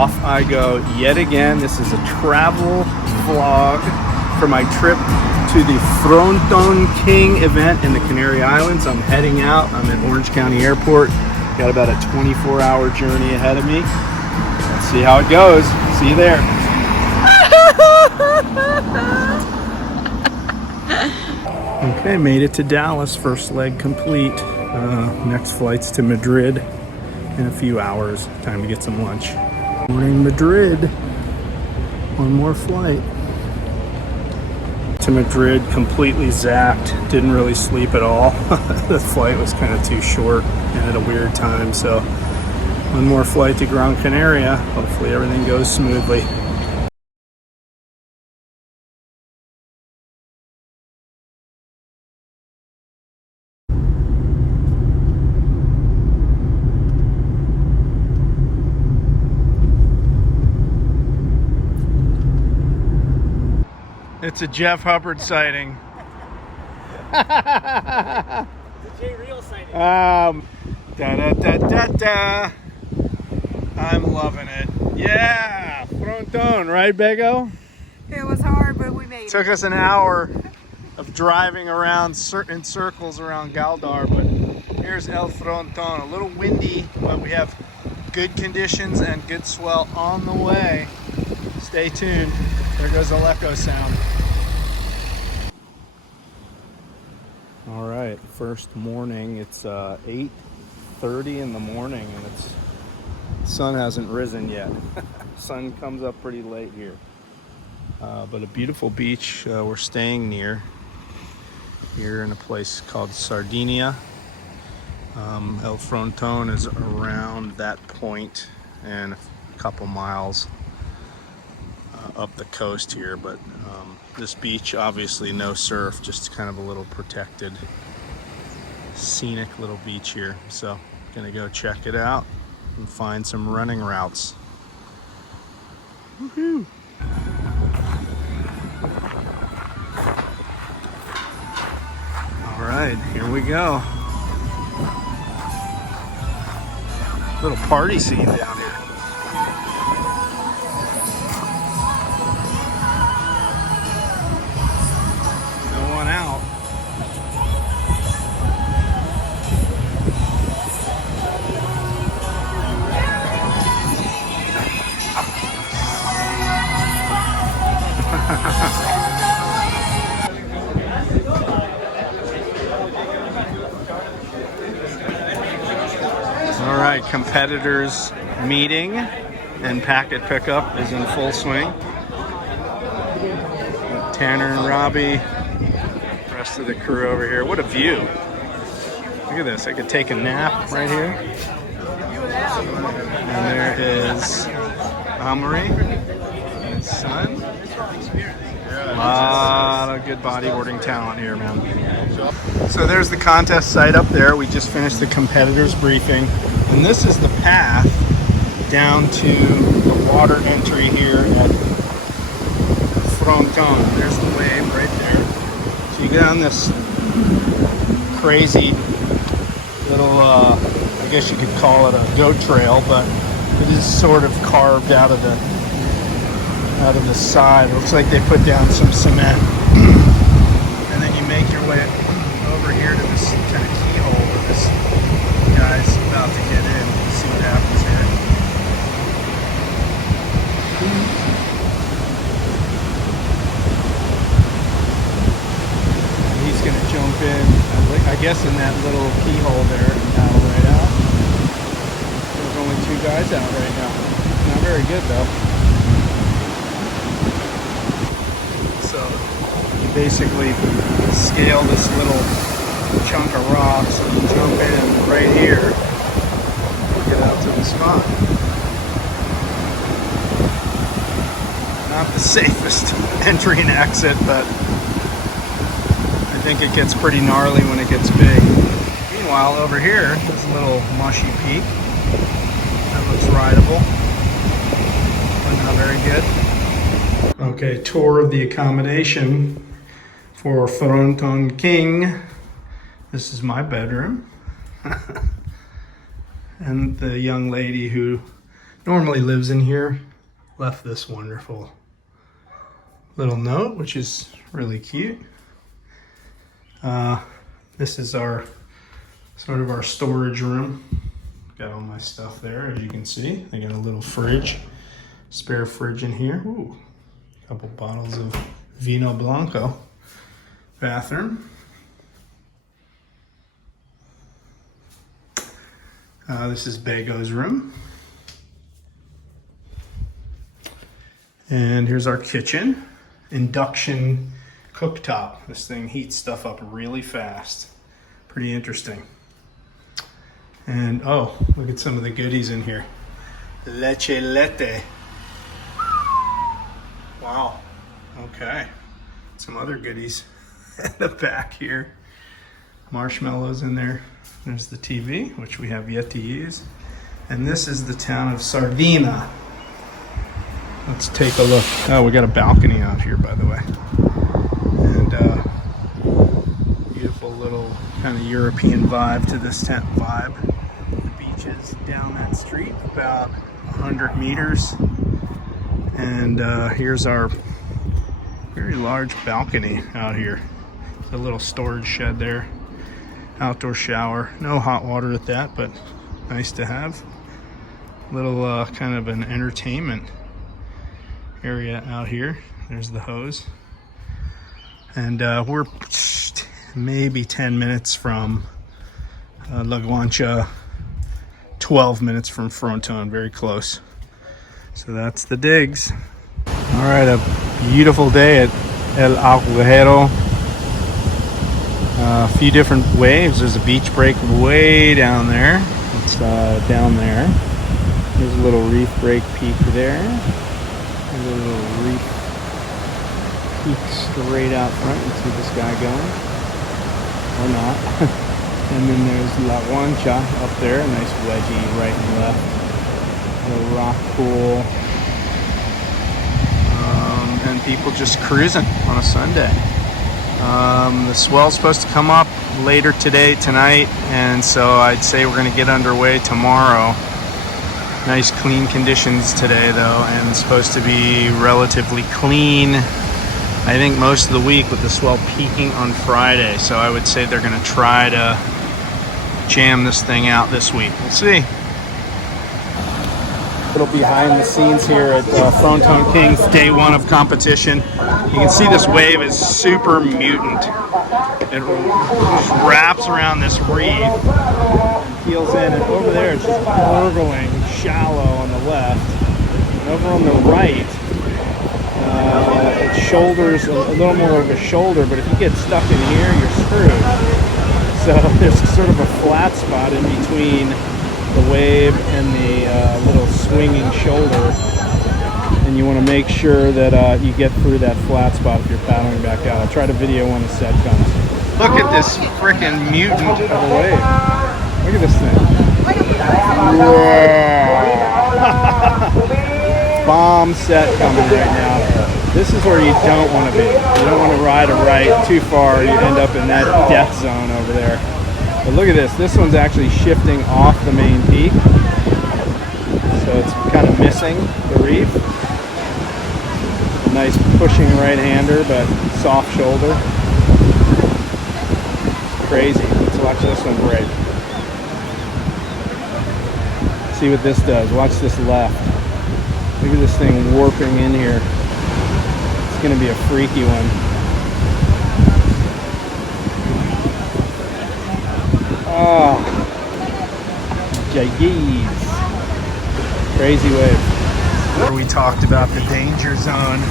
off I go yet again. This is a travel vlog for my trip to the Fronton King event in the Canary Islands. I'm heading out. I'm at Orange County Airport. Got about a 24-hour journey ahead of me. Let's see how it goes. See you there. Okay, made it to Dallas. First leg complete. Next flight's to Madrid in a few hours. Time to get some lunch. Morning, Madrid. One more flight to Madrid. Completely zapped. Didn't really sleep at all. The flight was kind of too short and at a weird time. So one more flight to Gran Canaria. Hopefully everything goes smoothly. It's a Jeff Hubbard sighting. It's a Reale sighting. Da. I'm loving it. Yeah, Fronton, right, Bego? It was hard, but we made it. Took us an hour of driving around in circles around Galdar, but here's El Fronton. A little windy, but we have good conditions and good swell on the way. Stay tuned. There goes Aleco sound. All right, first morning. It's 8:30 in the morning, and the sun hasn't risen yet. Sun comes up pretty late here, but a beautiful beach we're staying near here in a place called Sardinia. El Fronton is around that point and a couple miles up the coast here, but this beach, obviously no surf, just kind of a little protected, scenic little beach here. So gonna go check it out and find some running routes. Woohoo! All right, here we go. Little party scene down here. All right, competitors meeting and packet pickup is in full swing. Tanner and Robbie, rest of the crew over here. What a view. Look at this, I could take a nap right here. And there is Amory and his son. A lot of good bodyboarding talent here, man. So there's the contest site up there. We just finished the competitors briefing. And this is the path down to the water entry here at Fronton. There's the wave right there. So you get on this crazy little, I guess you could call it a goat trail, but it is sort of carved out of the side. It looks like they put down some cement. And then you make your way over here to this kind of keyhole where this guy's about to get in. Let's see what happens here. He's gonna jump in, I guess in that little keyhole there and paddle right out. There's only 2 guys out right now. Not very good though. So you basically scale this little chunk of rocks and jump in right here, get out to the spot. Not the safest entry and exit, but I think it gets pretty gnarly when it gets big. Meanwhile, over here, there's a little mushy peak. That looks rideable, but not very good. Okay, tour of the accommodation for Fronton King. This is my bedroom. And the young lady who normally lives in here, left this wonderful little note, which is really cute. This is our sort of our storage room. Got all my stuff there, as you can see. I got a little fridge, spare fridge in here. Ooh, a couple bottles of Vino Blanco. Bathroom. This is Bego's room. And here's our kitchen. Induction cooktop. This thing heats stuff up really fast. Pretty interesting. And oh, look at some of the goodies in here. Leche latte. Wow. Okay. Some other goodies in the back here. Marshmallows in there. There's the TV, which we have yet to use. And this is the town of Sardina. Let's take a look. Oh, we got a balcony out here, by the way. And beautiful little kind of European vibe to this tent vibe. The beach is down that street, about 100 meters. And here's our very large balcony out here. A little storage shed there. Outdoor shower. No hot water at that, but nice to have. Little kind of an entertainment area out here. There's the hose. And we're maybe 10 minutes from La Guancha, 12 minutes from Fronton, very close. So that's the digs. All right, a beautiful day at El Agujero. A few different waves. There's a beach break way down there. It's down there. There's a little reef break peak there. There's a little reef peak straight out front. You see this guy going, or not. And then there's La Guancha up there, a nice wedgie right and left. The rock pool, and people just cruising on a Sunday. The swell's supposed to come up later today, tonight, and so I'd say we're going to get underway tomorrow. Nice clean conditions today though, and it's supposed to be relatively clean, I think, most of the week, with the swell peaking on Friday. So I would say they're going to try to jam this thing out this week. We'll see. Little behind the scenes here at Fronton King's day one of competition. You can see this wave is super mutant. It just wraps around this reef and peels in, and over there it's just gurgling shallow on the left. And over on the right, it shoulders a little more of a shoulder, but if you get stuck in here, you're screwed. So there's sort of a flat spot in between the wave and the little swinging shoulder, and you want to make sure that you get through that flat spot if you're paddling back out. I'll try to video when the set comes. Look at this freaking mutant of a wave. Look at this thing. Whoa. Bomb set coming right now. This is where you don't want to be. You don't want to ride a right too far. You end up in that death zone over there. But look at this. This one's actually shifting off the main peak. So it's kind of missing the reef. A nice pushing right-hander, but soft shoulder. Crazy. Let's watch this one break. See what this does. Watch this left. Look at this thing warping in here. It's going to be a freaky one. Oh, jeez. Crazy wave. We talked about the danger zone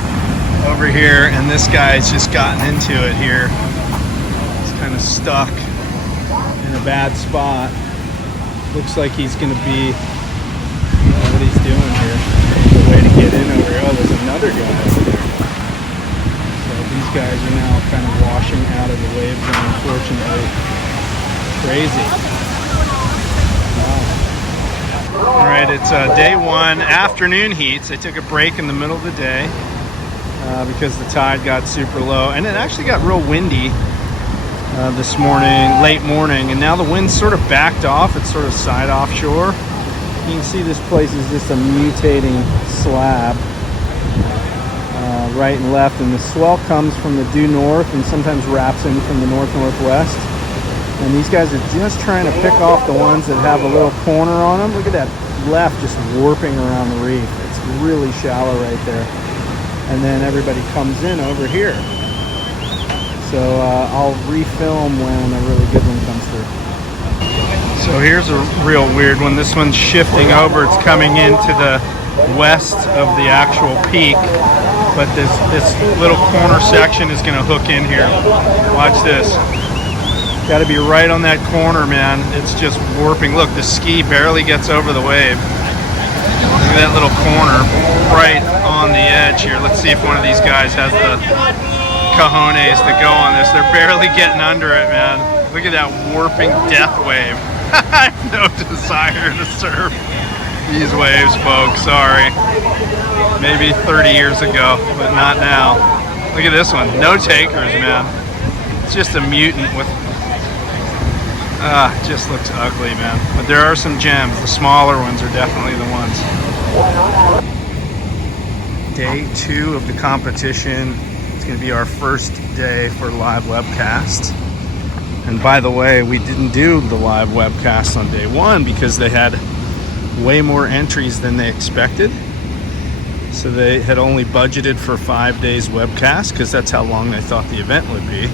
over here, and this guy's just gotten into it here. He's kind of stuck in a bad spot. Looks like he's going to be, I don't know what he's doing here. The way to get in over here. Oh, there's another guy over there. So these guys are now kind of washing out of the wave zone, unfortunately. Crazy. Wow. All right, it's day one, afternoon heats. I took a break in the middle of the day because the tide got super low, and it actually got real windy this morning, late morning, and now the wind's sort of backed off. It's sort of side offshore, You can see this place is just a mutating slab, right and left, and the swell comes from the due north and sometimes wraps in from the north-northwest. And these guys are just trying to pick off the ones that have a little corner on them. Look at that left just warping around the reef. It's really shallow right there. And then everybody comes in over here. So I'll refilm when a really good one comes through. So here's a real weird one. This one's shifting over. It's coming into the west of the actual peak. But this little corner section is going to hook in here. Watch this. Got to be right on that corner, man. It's just warping. Look, the ski barely gets over the wave. Look at that little corner right on the edge here. Let's see if one of these guys has the cojones to go on this. They're barely getting under it, man. Look at that warping death wave. I have no desire to surf these waves, folks. Sorry. Maybe 30 years ago, but not now. Look at this one. No takers, man. It's just a mutant with... it just looks ugly, man. But there are some gems. The smaller ones are definitely the ones. Day 2 of the competition. It's going to be our first day for live webcast. And by the way, we didn't do the live webcast on day 1 because they had way more entries than they expected. So they had only budgeted for 5 days webcast because that's how long they thought the event would be.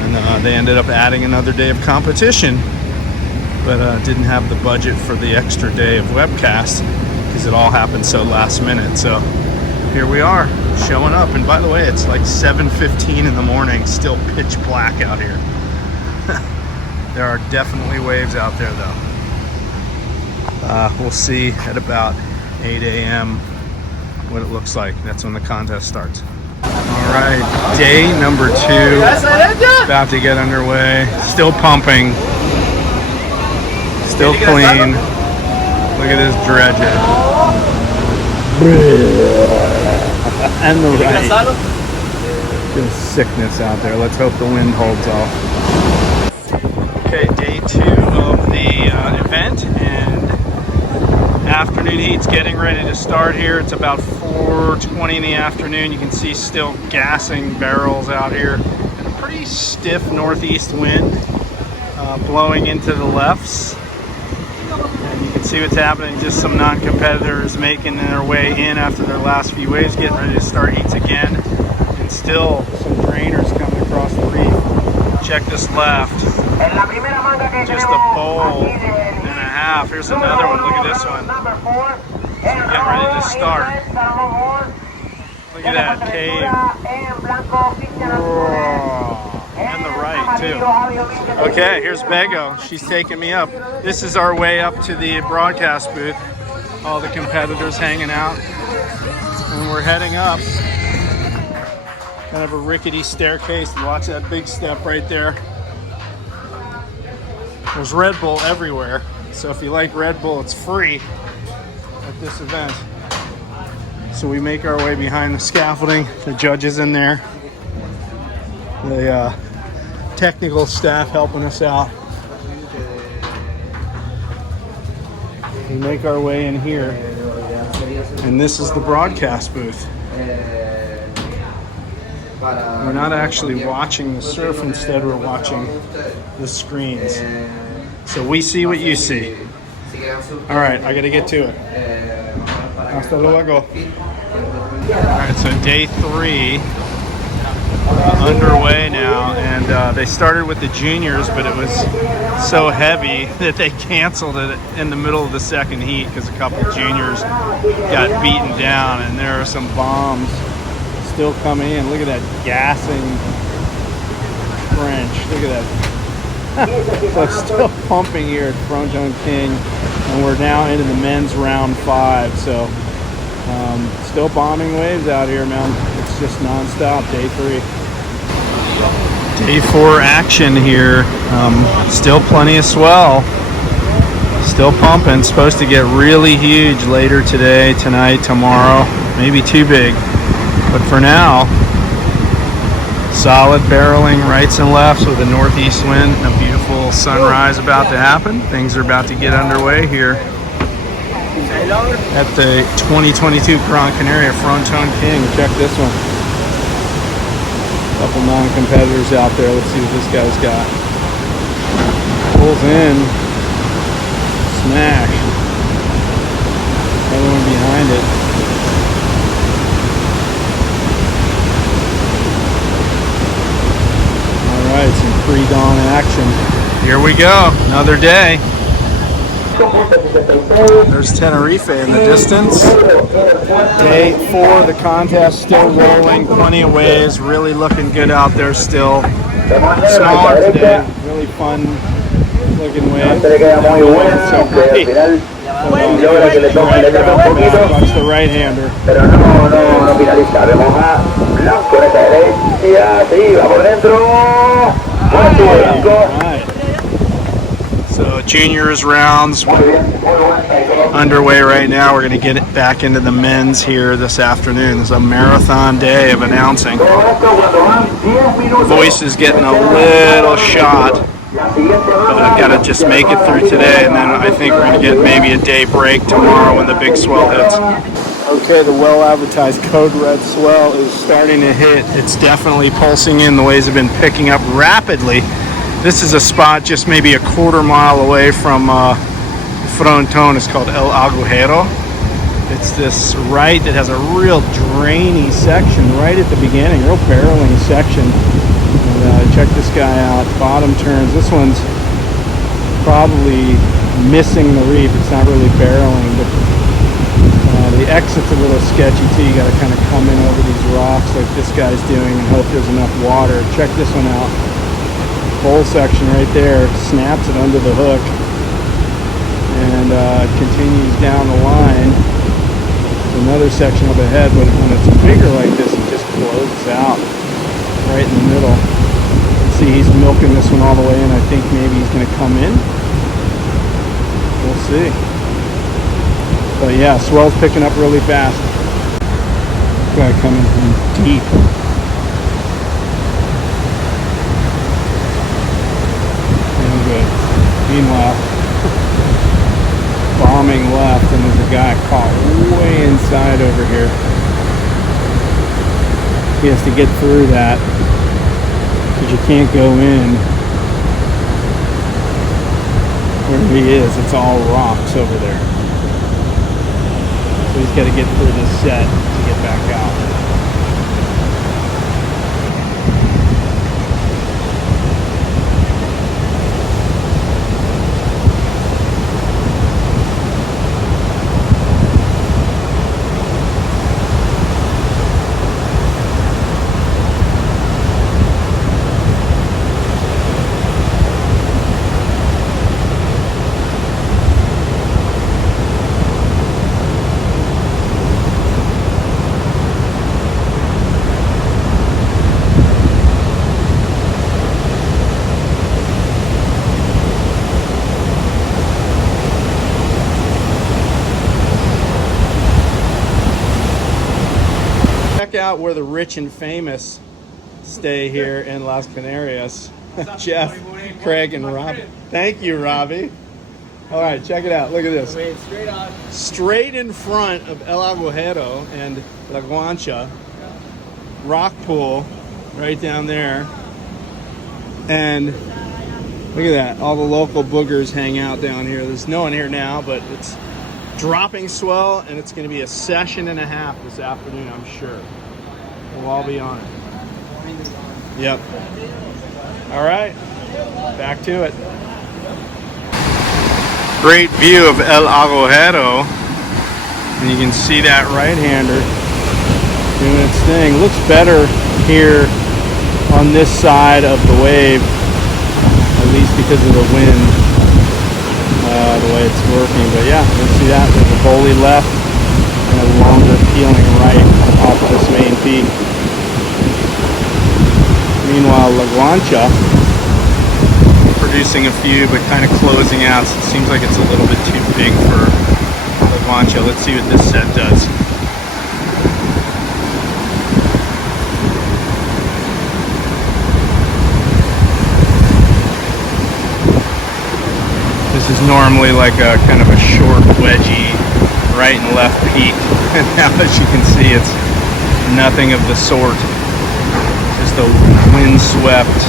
And they ended up adding another day of competition, but didn't have the budget for the extra day of webcast because it all happened so last minute. So here we are, showing up. And by the way, it's like 7:15 in the morning, still pitch black out here. There are definitely waves out there, though. We'll see at about 8 a.m. what it looks like. That's when the contest starts. All right, day number 2, about to get underway. Still pumping, still clean. Look at this dredger. And the right. Just sickness out there. Let's hope the wind holds off. Okay, day 2 of the event, and afternoon heat's getting ready to start here. It's about 4:20 in the afternoon. You can see still gassing barrels out here, and a pretty stiff northeast wind blowing into the lefts. And you can see what's happening. Just some non-competitors making their way in after their last few waves, getting ready to start heats again. And still some drainers coming across the reef. Check this left. Just a bowl and a half. Here's another one. Look at this one. So we're getting ready to start. Look at that cave. Whoa. And the right, too. Okay, here's Bego. She's taking me up. This is our way up to the broadcast booth. All the competitors hanging out. And we're heading up. Kind of a rickety staircase. Watch that big step right there. There's Red Bull everywhere. So if you like Red Bull, it's free at this event. So we make our way behind the scaffolding. The judges in there. The technical staff helping us out. We make our way in here. And this is the broadcast booth. We're not actually watching the surf, instead we're watching the screens. So we see what you see. All right, I gotta get to it. Hasta luego. All right, so day 3 underway now, and they started with the juniors, but it was so heavy that they canceled it in the middle of the second heat because a couple of juniors got beaten down, and there are some bombs still coming in. Look at that gassing French. Look at that. So it's still pumping here at Fronton King, and we're now into the men's round 5. So still bombing waves out here, man. It's just non-stop. Day 3. Day 4 action here. Still plenty of swell. Still pumping. Supposed to get really huge later today, tonight, tomorrow. Maybe too big. But for now, Solid barreling rights and lefts with a northeast wind and a beautiful sunrise about to happen. Things are about to get underway here at the 2022 Gran Canaria Fronton King. Check this one. Couple non-competitors out there. Let's see what this guy's got. Pulls in. Smash. Another one behind it. Alright, some pre-dawn action. Here we go. Another day. There's Tenerife in the distance. Day 4 of the contest, still rolling, plenty of waves, really looking good out there still. Smaller today, really fun looking waves. So great. Watch the right-hander. Right. So juniors rounds underway right now. We're going to get it back into the men's here this afternoon. It's a marathon day of announcing. Voice is getting a little shot, but I've got to just make it through today, and then I think we're going to get maybe a day break tomorrow when the big swell hits. Okay, the well-advertised Code Red swell is starting to hit. It's definitely pulsing in. The waves have been picking up rapidly. This is a spot just maybe a quarter mile away from Fronton. It's called El Agujero. It's this right that has a real drainy section right at the beginning, real barreling section. And, check this guy out, bottom turns. This one's probably missing the reef. It's not really barreling, but the exit's a little sketchy too. You got to kind of come in over these rocks like this guy's doing and hope there's enough water. Check this one out. Bowl section right there, snaps it under the hook, and continues down the line. Another section up ahead, but when it's bigger like this, it just closes out right in the middle. See, he's milking this one all the way in. I think maybe he's going to come in. We'll see. But yeah, swell's picking up really fast. Guy coming from deep. Meanwhile, bombing left, and there's a guy caught way inside over here. He has to get through that, because you can't go in where he is. It's all rocks over there. So he's got to get through this set to get back out. Check out where the rich and famous stay here in Las Canarias. Jeff, Craig, and Robbie. Thank you, Robbie. All right, check it out. Look at this. Wait, straight on. Straight in front of El Agujero and La Guancha. Rock pool right down there. And look at that. All the local boogers hang out down here. There's no one here now, but it's dropping swell, and it's going to be a session and a half this afternoon, I'm sure. We'll all be on it. Yep. All right, back to it. Great view of El Agujero, and you can see that right-hander doing its thing. Looks better here on this side of the wave, at least because of the wind. The way it's working, but yeah, you can see that there's a bowley left and a longer peeling right off of this main peak. Meanwhile, La Guancha producing a few, but kind of closing out. So it seems like it's a little bit too big for La Guancha. Let's see what this set does. There's normally like a kind of a short wedgie right and left peak. And now as you can see, it's nothing of the sort. Just a windswept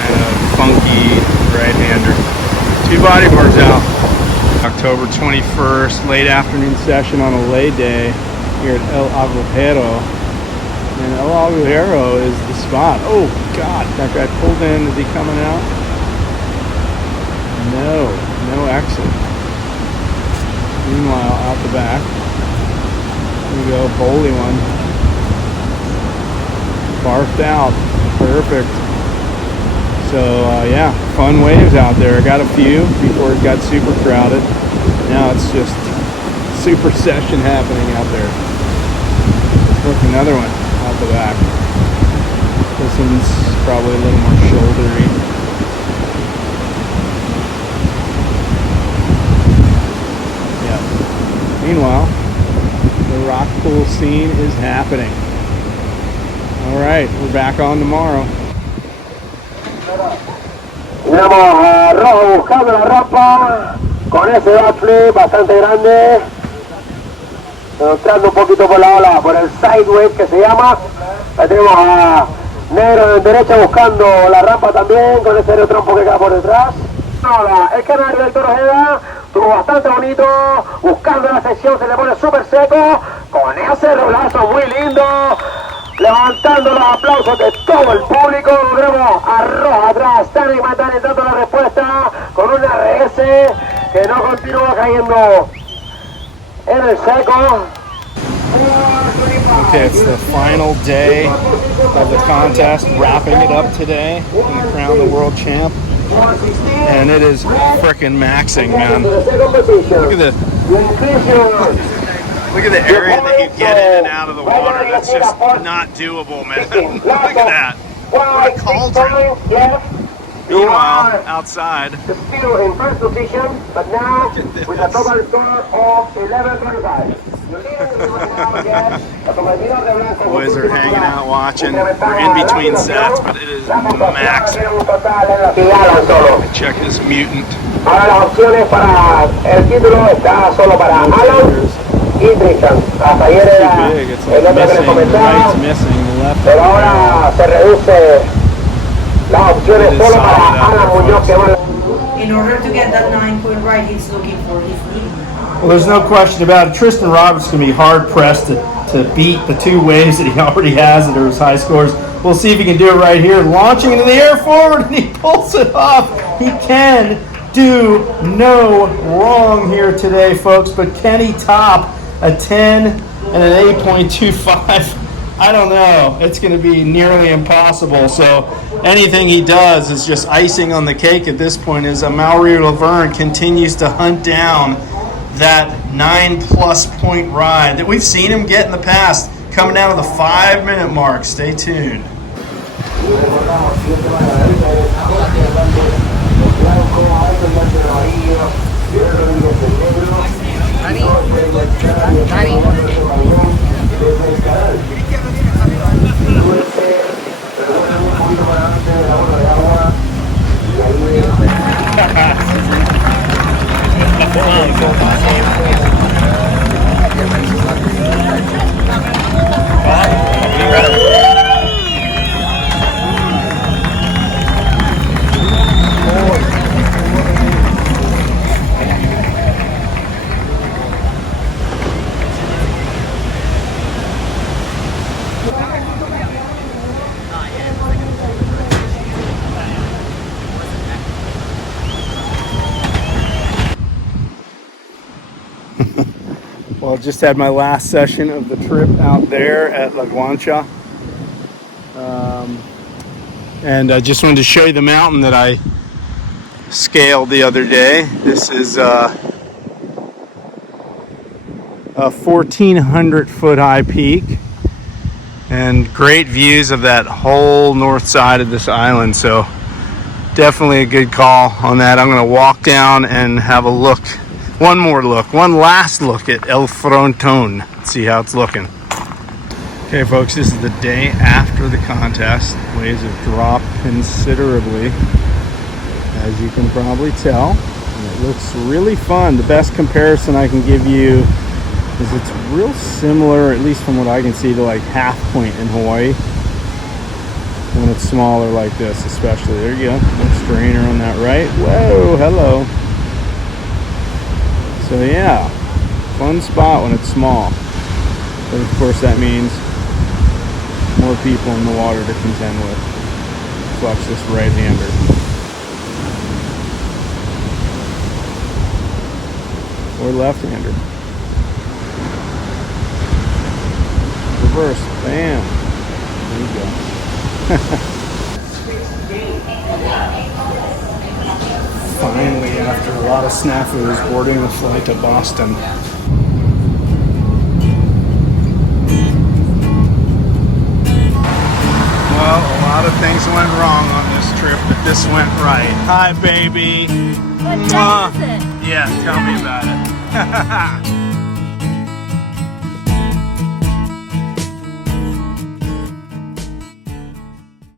and a funky right-hander. 2 bodyboards out. October 21st, late afternoon session on a lay day here at El Agujero. And El Agujero is the spot. Oh God, that guy pulled in. Is he coming out? No exit. Meanwhile, out the back, here we go, bowly one. Barfed out, perfect. So yeah, fun waves out there. I got a few before it got super crowded. Now it's just super session happening out there. Look, another one out the back. This one's probably a little more shouldery. Meanwhile, the rock pool scene is happening. All right, we're back on tomorrow. Tenemos a Rojo buscando la rampa con ese backflip bastante grande, entrando un poquito por la ola, por el sideway que se llama. Ahí tenemos a Negro en derecha buscando la rampa también con ese aerotrompo que queda por detrás. El canario del Toro Ojeda estuvo bastante bonito, buscando la sección, se le pone súper seco, con ese rolazo muy lindo, levantando los aplausos de todo el público. Vemos a Roja atrás, Tani Matani dando la respuesta con un RS que no continúa cayendo en el seco. Okay, it's the final day of the contest, wrapping it up today in the Crown the World Champ. And it is frickin' maxing, man. Look at the area that you get in and out of the water. That's just not doable, man. Look at that. What a cauldron. Meanwhile, outside, Still in first position, but now with a total score of 11.25. boys are hanging out watching. We're in between sets, but it is maxing. Check this mutant. Ahora las opciones para el título está solo para Alan y Tristan. Hasta ayer era el otro que les comentaba, pero ahora se reduce las opciones solo para Alan Muñoz, que va. In order to get that 9-point right, he's looking for his knee. Well, there's no question about it. Tristan Roberts is going to be hard-pressed to beat the 2 waves that he already has that are his high scores. We'll see if he can do it right here. Launching into the air forward, and he pulls it off. He can do no wrong here today, folks. But can he top a 10 and an 8.25? I don't know. It's going to be nearly impossible. So anything he does is just icing on the cake at this point, as Mauri Laverne continues to hunt down that 9+ point ride that we've seen him get in the past, coming down to the 5-minute mark. Stay tuned. Well, I just had my last session of the trip out there at La Guancha. And I just wanted to show you the mountain that I scaled the other day. This is a 1,400 foot high peak and great views of that whole north side of this island. So definitely a good call on that. I'm going to walk down and have a look. One last look at El Fronton. See how it's looking. Okay, folks, this is the day after the contest. Waves have dropped considerably, as you can probably tell. And it looks really fun. The best comparison I can give you is it's real similar, at least from what I can see, to like Half Point in Hawaii. When it's smaller like this, especially. There you go. No strainer on that right. Whoa, hello. So yeah, fun spot when it's small. But of course that means more people in the water to contend with. Let's watch this right-hander. Or left-hander. Reverse. Bam. There you go. Finally, after a lot of snafus, boarding the flight to Boston. Well, a lot of things went wrong on this trip, but this went right. Hi, baby. What day is it? Yeah, tell me about it.